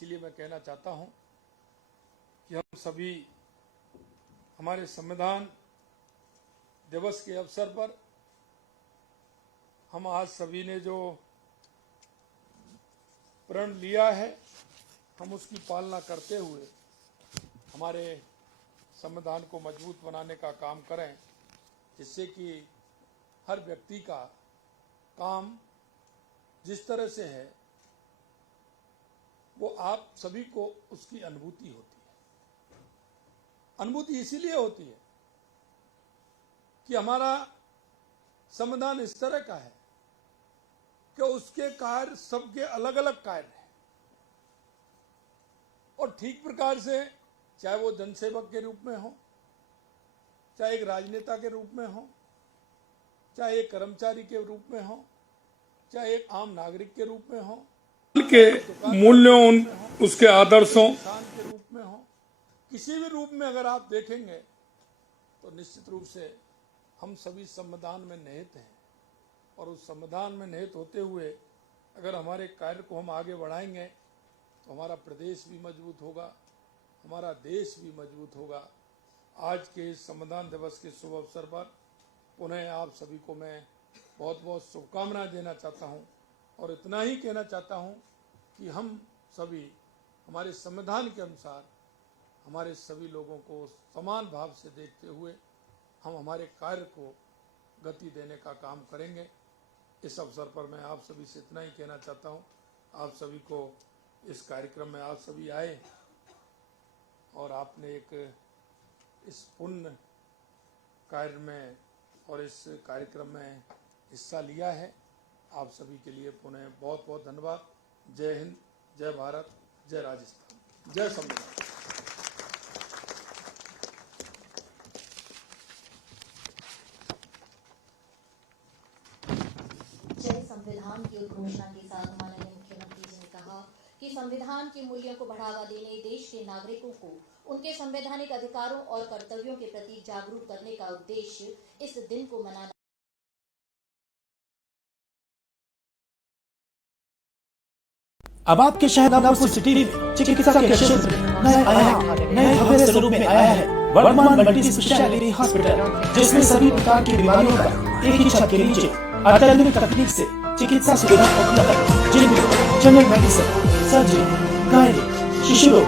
इसीलिए मैं कहना चाहता हूं कि हम सभी हमारे संविधान दिवस के अवसर पर हम आज सभी ने जो प्रण लिया है हम उसकी पालना करते हुए हमारे संविधान को मजबूत बनाने का काम करें, जिससे कि हर व्यक्ति का काम जिस तरह से है वो आप सभी को उसकी अनुभूति होती है। अनुभूति इसीलिए होती है कि हमारा संविधान इस तरह का है कि उसके कार्य सबके अलग अलग कार्य हैं और ठीक प्रकार से चाहे वो जनसेवक के रूप में हो, चाहे एक राजनेता के रूप में हो, चाहे एक कर्मचारी के रूप में हो, चाहे एक आम नागरिक के रूप में हो, के मूल्यों उसके आदर्शों किसान के रूप में हो, किसी भी रूप में अगर आप देखेंगे तो निश्चित रूप से हम सभी संविधान में निहित हैं और उस संविधान में निहित होते हुए अगर हमारे कार्य को हम आगे बढ़ाएंगे तो हमारा प्रदेश भी मजबूत होगा, हमारा देश भी मजबूत होगा। आज के इस संविधान दिवस के शुभ अवसर पर पुनः आप सभी को मैं बहुत बहुत शुभकामनाएं देना चाहता हूं और इतना ही कहना चाहता हूं कि हम सभी हमारे संविधान के अनुसार हमारे सभी लोगों को समान भाव से देखते हुए हम हमारे कार्य को गति देने का काम करेंगे। इस अवसर पर मैं आप सभी से इतना ही कहना चाहता हूं। आप सभी को इस कार्यक्रम में आप सभी आए और आपने एक इस पुण्य कार्य में और इस कार्यक्रम में हिस्सा लिया है। आप सभी के लिए पुनः बहुत बहुत धन्यवाद। जय हिंद, जय भारत, जय राजस्थान, जय संविधान। जय संविधान की उद्घोषणा के साथ माननीय मुख्यमंत्री जी ने कहा कि संविधान के मूल्यों को बढ़ावा देने, देश के नागरिकों को उनके संवैधानिक अधिकारों और कर्तव्यों के प्रति जागरूक करने का उद्देश्य इस दिन को मनाना। अब आपके शहर नागपुर सिटी में चिकित्सा के क्षेत्र में नए भव्य स्वरूप में आया है वर्धमान मल्टी स्पेशलिटी हॉस्पिटल, जिसमें सभी प्रकार की बीमारियों का एक ही छत के नीचे अत्याधुनिक तकनीक से चिकित्सा सुविधा उपलब्ध है, जिनमें जनरल मेडिसिन, सर्जरी, गायनिक, शिशु रोग,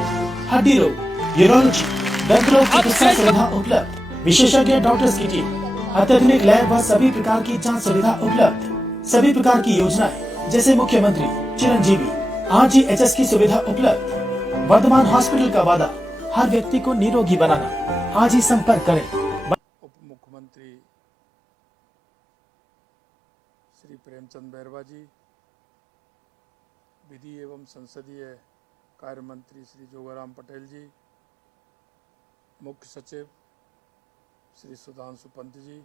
हड्डी रोग, यूरोलॉजी, दंत रोग चिकित्सा सुविधा उपलब्ध, विशेषज्ञ डॉक्टर्स की टीम, अत्याधुनिक लैब व सभी प्रकार की जांच सुविधा उपलब्ध, सभी प्रकार की योजनाएं जैसे मुख्यमंत्री चिरंजीवी RGHS की सुविधा उपलब्ध। वर्धमान हॉस्पिटल का वादा हर व्यक्ति को निरोगी बनाना। आज ही संपर्क करें। उप मुख्यमंत्री श्री प्रेमचंद बैरवा जी, विधि एवं संसदीय कार्य मंत्री श्री जोगाराम पटेल जी, मुख्य सचिव श्री सुधांशु पंत जी,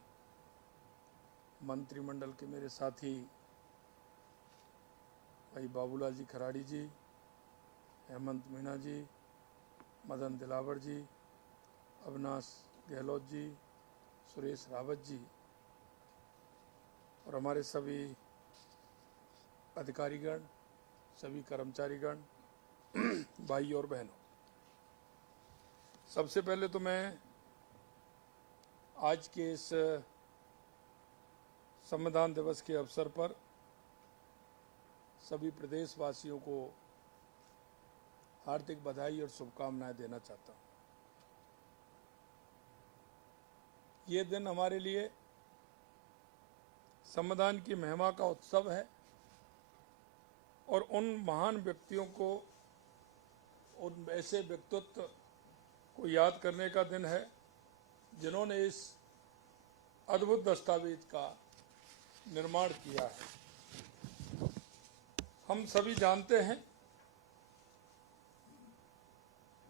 मंत्रिमंडल के मेरे साथी भाई बाबूलाल जी खराड़ी जी, हेमंत मीणा जी, मदन दिलावर जी, अविनाश गहलोत जी, सुरेश रावत जी और हमारे सभी अधिकारीगण, सभी कर्मचारीगण, भाई और बहनों, सबसे पहले तो मैं आज के इस संविधान दिवस के अवसर पर सभी प्रदेशवासियों को हार्दिक बधाई और शुभकामनाएं देना चाहता हूं। ये दिन हमारे लिए संविधान की महिमा का उत्सव है और उन महान व्यक्तियों को, उन ऐसे व्यक्तित्व को याद करने का दिन है जिन्होंने इस अद्भुत दस्तावेज का निर्माण किया है। हम सभी जानते हैं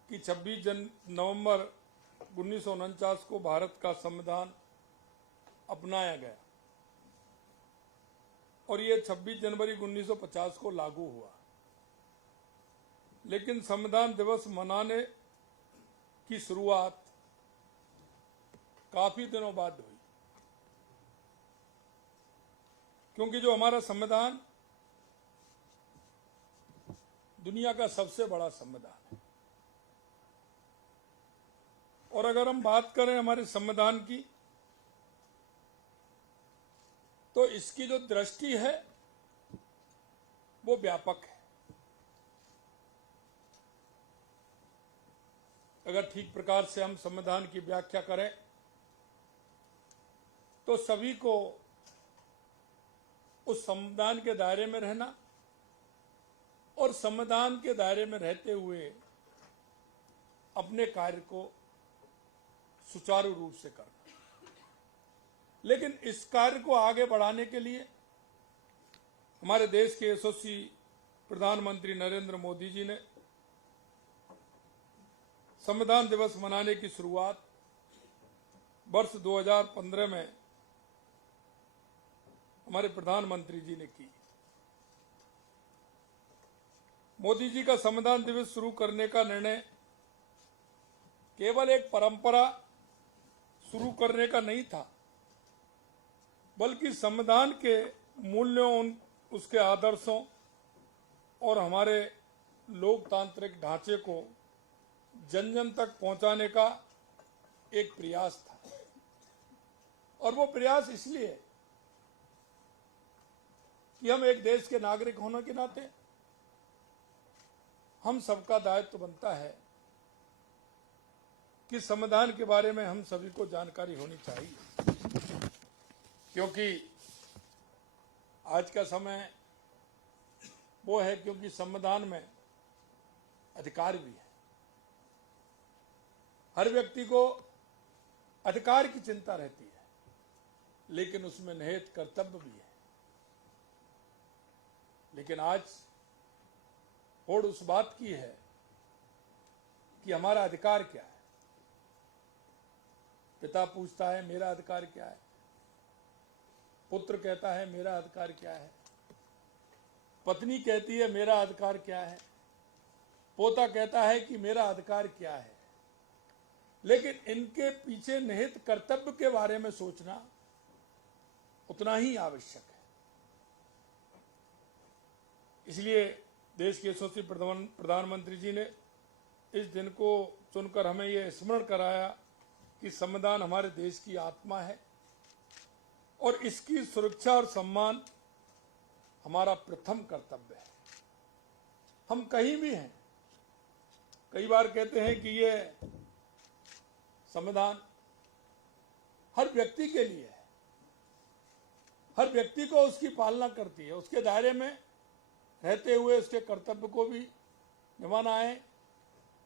कि 26 नवंबर 1949 को भारत का संविधान अपनाया गया और ये 26 जनवरी 1950 को लागू हुआ। लेकिन संविधान दिवस मनाने की शुरुआत काफी दिनों बाद हुई, क्योंकि जो हमारा संविधान दुनिया का सबसे बड़ा संविधान है। और अगर हम बात करें हमारे संविधान की, तो इसकी जो दृष्टि है वो व्यापक है। अगर ठीक प्रकार से हम संविधान की व्याख्या करें तो सभी को उस संविधान के दायरे में रहना और संविधान के दायरे में रहते हुए अपने कार्य को सुचारू रूप से करना। लेकिन इस कार्य को आगे बढ़ाने के लिए हमारे देश के यशस्वी प्रधानमंत्री नरेंद्र मोदी जी ने संविधान दिवस मनाने की शुरुआत वर्ष 2015 में हमारे प्रधानमंत्री जी ने की। मोदी जी का संविधान दिवस शुरू करने का निर्णय केवल एक परंपरा शुरू करने का नहीं था, बल्कि संविधान के मूल्यों, उसके आदर्शों और हमारे लोकतांत्रिक ढांचे को जन जन तक पहुंचाने का एक प्रयास था। और वो प्रयास इसलिए कि हम एक देश के नागरिक होने के नाते हम सबका दायित्व बनता है कि संविधान के बारे में हम सभी को जानकारी होनी चाहिए, क्योंकि आज का समय वो है क्योंकि संविधान में अधिकार भी है। हर व्यक्ति को अधिकार की चिंता रहती है, लेकिन उसमें निहित कर्तव्य भी है। लेकिन आज होड़ उस बात की है कि हमारा अधिकार क्या है। पिता पूछता है मेरा अधिकार क्या है, पुत्र कहता है मेरा अधिकार क्या है, पत्नी कहती है मेरा अधिकार क्या है, पोता कहता है कि मेरा अधिकार क्या है। लेकिन इनके पीछे निहित कर्तव्य के बारे में सोचना उतना ही आवश्यक है। इसलिए देश के यशस्वी प्रधानमंत्री जी ने इस दिन को चुनकर हमें यह स्मरण कराया कि संविधान हमारे देश की आत्मा है और इसकी सुरक्षा और सम्मान हमारा प्रथम कर्तव्य है। हम कहीं भी हैं, कई बार कहते हैं कि ये संविधान हर व्यक्ति के लिए है, हर व्यक्ति को उसकी पालना करती है, उसके दायरे में रहते हुए उसके कर्तव्य को भी निभाना है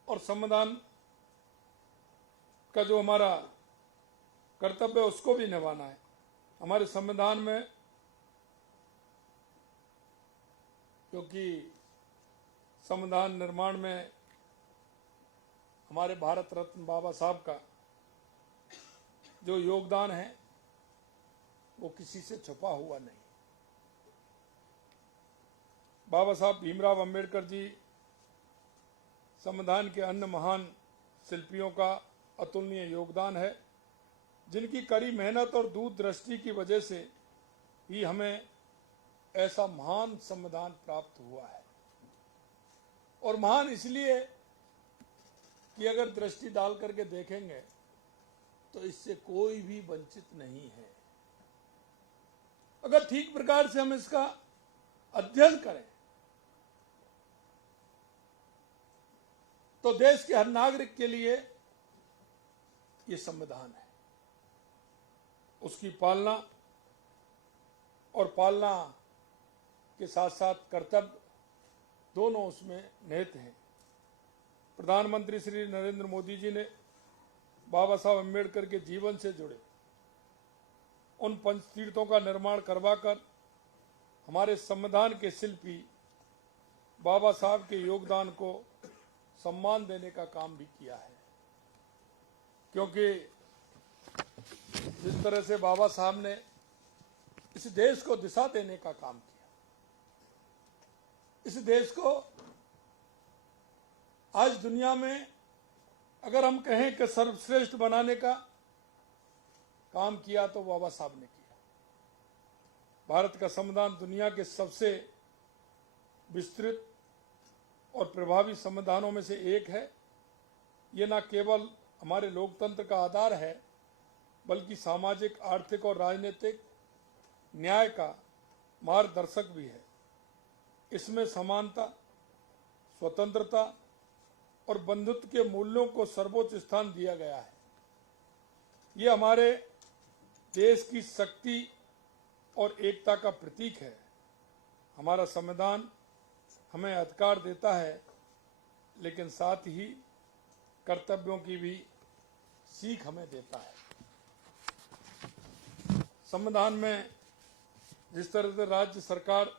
और संविधान का जो हमारा कर्तव्य है उसको भी निभाना है। हमारे संविधान में, क्योंकि संविधान निर्माण में हमारे भारत रत्न बाबा साहब का जो योगदान है वो किसी से छुपा हुआ नहीं। बाबा साहब भीमराव अंबेडकर जी संविधान के अन्य महान शिल्पियों का अतुलनीय योगदान है, जिनकी कड़ी मेहनत और दूरदृष्टि की वजह से ही हमें ऐसा महान संविधान प्राप्त हुआ है। और महान इसलिए कि अगर दृष्टि डाल करके देखेंगे तो इससे कोई भी वंचित नहीं है। अगर ठीक प्रकार से हम इसका अध्ययन करें तो देश के हर नागरिक के लिए ये संविधान है। उसकी पालना और पालना के साथ साथ कर्तव्य दोनों उसमें निहित हैं। प्रधानमंत्री श्री नरेंद्र मोदी जी ने बाबा साहब अम्बेडकर के जीवन से जुड़े उन पंचतीर्थों का निर्माण करवाकर हमारे संविधान के शिल्पी बाबा साहब के योगदान को सम्मान देने का काम भी किया है। क्योंकि जिस तरह से बाबा साहब ने इस देश को दिशा देने का काम किया, इस देश को आज दुनिया में अगर हम कहें कि सर्वश्रेष्ठ बनाने का काम किया तो बाबा साहब ने किया। भारत का संविधान दुनिया के सबसे विस्तृत और प्रभावी संविधानों में से एक है। ये न केवल हमारे लोकतंत्र का आधार है, बल्कि सामाजिक, आर्थिक और राजनीतिक न्याय का मार्गदर्शक भी है। इसमें समानता, स्वतंत्रता और बंधुत्व के मूल्यों को सर्वोच्च स्थान दिया गया है। ये हमारे देश की शक्ति और एकता का प्रतीक है। हमारा संविधान हमें अधिकार देता है, लेकिन साथ ही कर्तव्यों की भी सीख हमें देता है। संविधान में जिस तरह से राज्य सरकार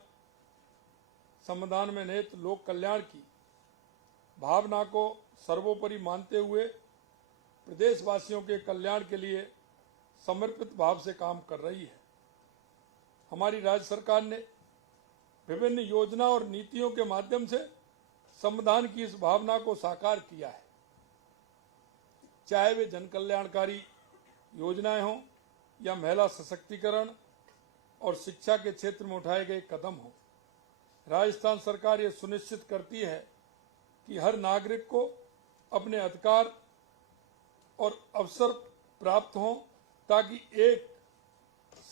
संविधान में निहित लोक कल्याण की भावना को सर्वोपरि मानते हुए प्रदेशवासियों के कल्याण के लिए समर्पित भाव से काम कर रही है। हमारी राज्य सरकार ने विभिन्न योजना और नीतियों के माध्यम से संविधान की इस भावना को साकार किया है। चाहे वे जन कल्याणकारी योजनाएं हों या महिला सशक्तिकरण और शिक्षा के क्षेत्र में उठाए गए कदम हों, राजस्थान सरकार ये सुनिश्चित करती है कि हर नागरिक को अपने अधिकार और अवसर प्राप्त हों, ताकि एक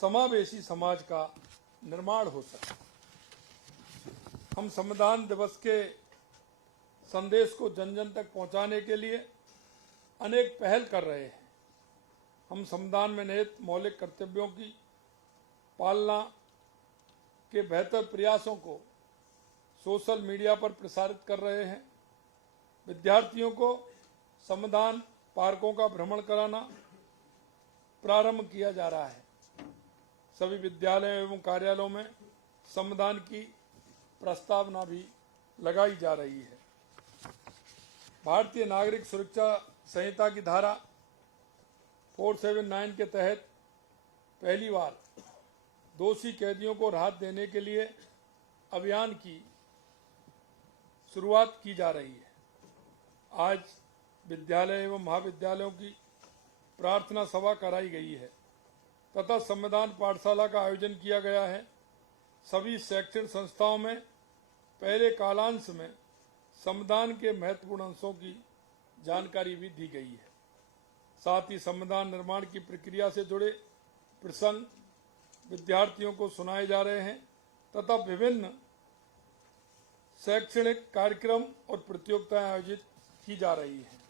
समावेशी समाज का निर्माण हो सके। हम संविधान दिवस के संदेश को जन जन तक पहुंचाने के लिए अनेक पहल कर रहे हैं। हम संविधान में निहित मौलिक कर्तव्यों की पालना के बेहतर प्रयासों को सोशल मीडिया पर प्रसारित कर रहे हैं। विद्यार्थियों को संविधान पार्कों का भ्रमण कराना प्रारंभ किया जा रहा है। सभी विद्यालयों एवं कार्यालयों में संविधान की प्रस्तावना भी लगाई जा रही है। भारतीय नागरिक सुरक्षा संहिता की धारा 479 के तहत पहली बार दोषी कैदियों को राहत देने के लिए अभियान की शुरुआत की जा रही है। आज विद्यालय एवं महाविद्यालयों की प्रार्थना सभा कराई गई है तथा संविधान पाठशाला का आयोजन किया गया है। सभी शैक्षणिक संस्थाओं में पहले कालांश में संविधान के महत्वपूर्ण अंशों की जानकारी भी दी गई है। साथ ही संविधान निर्माण की प्रक्रिया से जुड़े प्रसंग विद्यार्थियों को सुनाए जा रहे हैं तथा विभिन्न शैक्षणिक कार्यक्रम और प्रतियोगिताएं आयोजित की जा रही हैं।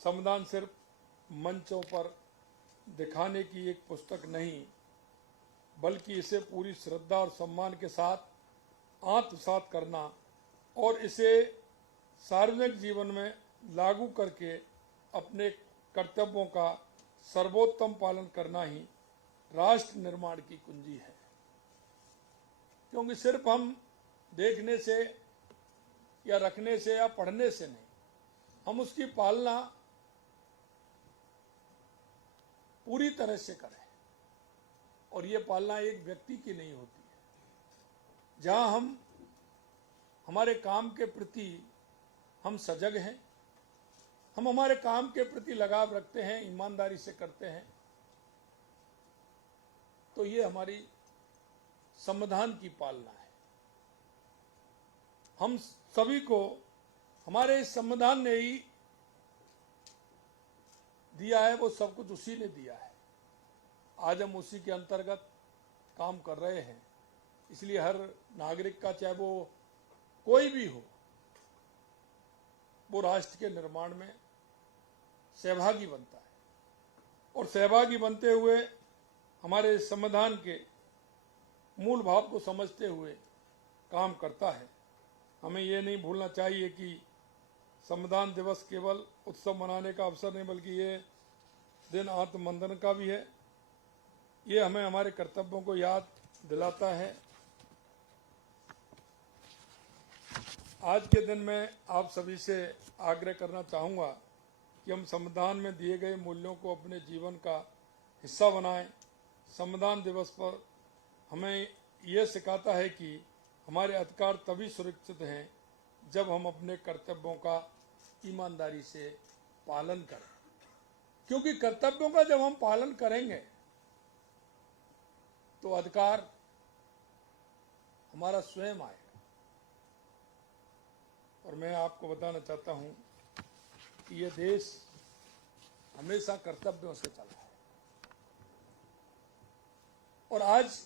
संविधान सिर्फ मंचों पर दिखाने की एक पुस्तक नहीं, बल्कि इसे पूरी श्रद्धा और सम्मान के साथ आत्मसात करना और इसे सार्वजनिक जीवन में लागू करके अपने कर्तव्यों का सर्वोत्तम पालन करना ही राष्ट्र निर्माण की कुंजी है। क्योंकि सिर्फ हम देखने से या रखने से या पढ़ने से नहीं, हम उसकी पालना पूरी तरह से करें। और ये पालना एक व्यक्ति की नहीं होती है। जहां हम हमारे काम के प्रति हम सजग हैं, हम हमारे काम के प्रति लगाव रखते हैं, ईमानदारी से करते हैं, तो ये हमारी संविधान की पालना है। हम सभी को हमारे इस संविधान ने ही दिया है, वो सब कुछ उसी ने दिया है। आज हम उसी के अंतर्गत काम कर रहे हैं। इसलिए हर नागरिक का, चाहे वो कोई भी हो, वो राष्ट्र के निर्माण में सहभागी बनता है और सहभागी बनते हुए हमारे संविधान के मूल भाव को समझते हुए काम करता है। हमें ये नहीं भूलना चाहिए कि संविधान दिवस केवल उत्सव मनाने का अवसर नहीं, बल्कि ये दिन आत्ममंथन का भी है। ये हमें हमारे कर्तव्यों को याद दिलाता है। आज के दिन में आप सभी से आग्रह करना चाहूँगा कि हम संविधान में दिए गए मूल्यों को अपने जीवन का हिस्सा बनाएं। संविधान दिवस पर हमें यह सिखाता है कि हमारे अधिकार तभी सुरक्षित हैं जब हम अपने कर्तव्यों का ईमानदारी से पालन करें। क्योंकि कर्तव्यों का जब हम पालन करेंगे तो अधिकार हमारा स्वयं आएगा। और मैं आपको बताना चाहता हूं कि यह देश हमेशा कर्तव्यों से चला है, और आज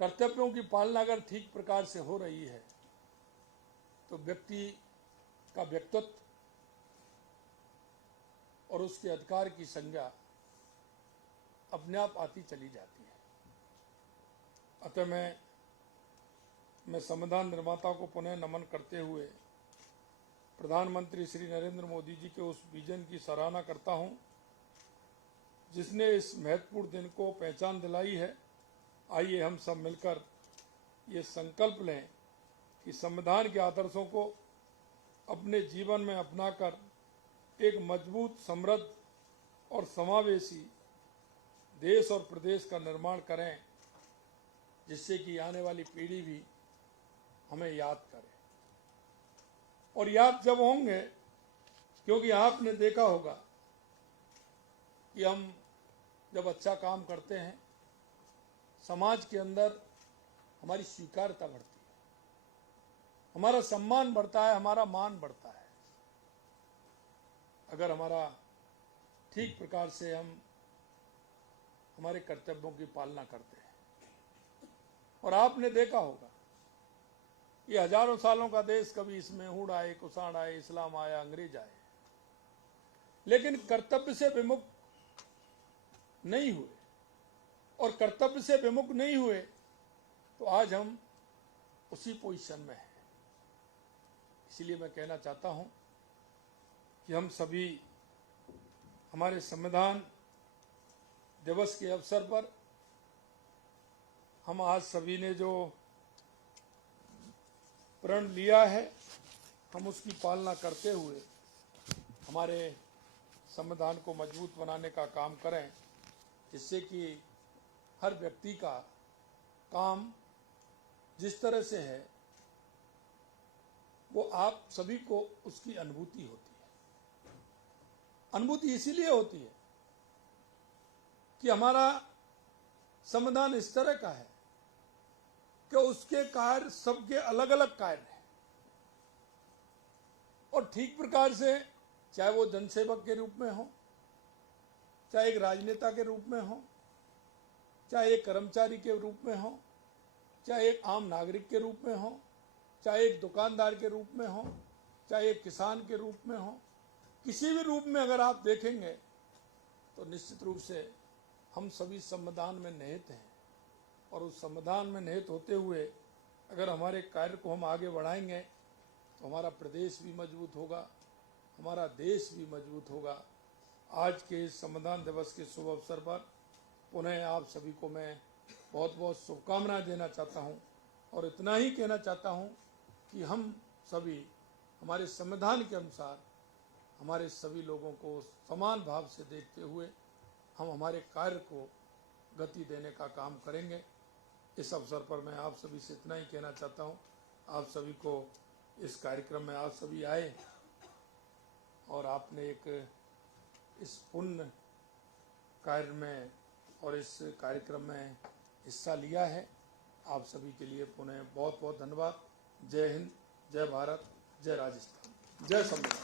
कर्तव्यों की पालना अगर ठीक प्रकार से हो रही है तो व्यक्ति का व्यक्तित्व और उसके अधिकार की संज्ञा अपने आप आती चली जाती है। अतः मैं संविधान निर्माताओं को पुनः नमन करते हुए प्रधानमंत्री श्री नरेंद्र मोदी जी के उस विजन की सराहना करता हूं जिसने इस महत्वपूर्ण दिन को पहचान दिलाई है। आइए हम सब मिलकर ये संकल्प लें कि संविधान के आदर्शों को अपने जीवन में अपनाकर एक मजबूत, समृद्ध और समावेशी देश और प्रदेश का निर्माण करें, जिससे कि आने वाली पीढ़ी भी हमें याद करे। और याद जब होंगे, क्योंकि आपने देखा होगा कि हम जब अच्छा काम करते हैं समाज के अंदर हमारी स्वीकार्यता बढ़ती है, हमारा सम्मान बढ़ता है, हमारा मान बढ़ता है। अगर हमारा ठीक प्रकार से हम हमारे कर्तव्यों की पालना करते हैं। और आपने देखा होगा ये हजारों सालों का देश, कभी इसमें हूड़ आए, कुषाण आए, इस्लाम आया, अंग्रेज आए, लेकिन कर्तव्य से विमुख नहीं हुए। और कर्तव्य से विमुख नहीं हुए तो आज हम उसी पोजीशन में हैं। इसलिए मैं कहना चाहता हूं कि हम सभी हमारे संविधान दिवस के अवसर पर हम आज सभी ने जो प्रण लिया है, हम उसकी पालना करते हुए हमारे संविधान को मजबूत बनाने का काम करें, जिससे कि हर व्यक्ति का काम जिस तरह से है वो आप सभी को उसकी अनुभूति होती है। अनुभूति इसीलिए होती है कि हमारा संविधान इस तरह का है कि उसके कार्य सबके अलग अलग कार्य हैं, और ठीक प्रकार से चाहे वो जनसेवक के रूप में हो, चाहे एक राजनेता के रूप में हो, चाहे एक कर्मचारी के रूप में हो, चाहे एक आम नागरिक के रूप में हो, चाहे एक दुकानदार के रूप में हो, चाहे एक किसान के रूप में हो, किसी भी रूप में अगर आप देखेंगे तो निश्चित रूप से हम सभी संविधान में निहित हैं। और उस संविधान में निहित होते हुए अगर हमारे कार्य को हम आगे बढ़ाएंगे तो हमारा प्रदेश भी मजबूत होगा, हमारा देश भी मजबूत होगा। आज के इस संविधान दिवस के शुभ अवसर पर पुनः आप सभी को मैं बहुत बहुत शुभकामनाएं देना चाहता हूं, और इतना ही कहना चाहता हूं कि हम सभी हमारे संविधान के अनुसार हमारे सभी लोगों को समान भाव से देखते हुए हम हमारे कार्य को गति देने का काम करेंगे। इस अवसर पर मैं आप सभी से इतना ही कहना चाहता हूं। आप सभी को इस कार्यक्रम में आप सभी आए और आपने एक इस पुण्य कार्य में और इस कार्यक्रम में हिस्सा लिया है। आप सभी के लिए पुनः बहुत बहुत धन्यवाद। जय हिंद, जय भारत, जय राजस्थान, जय संविधान।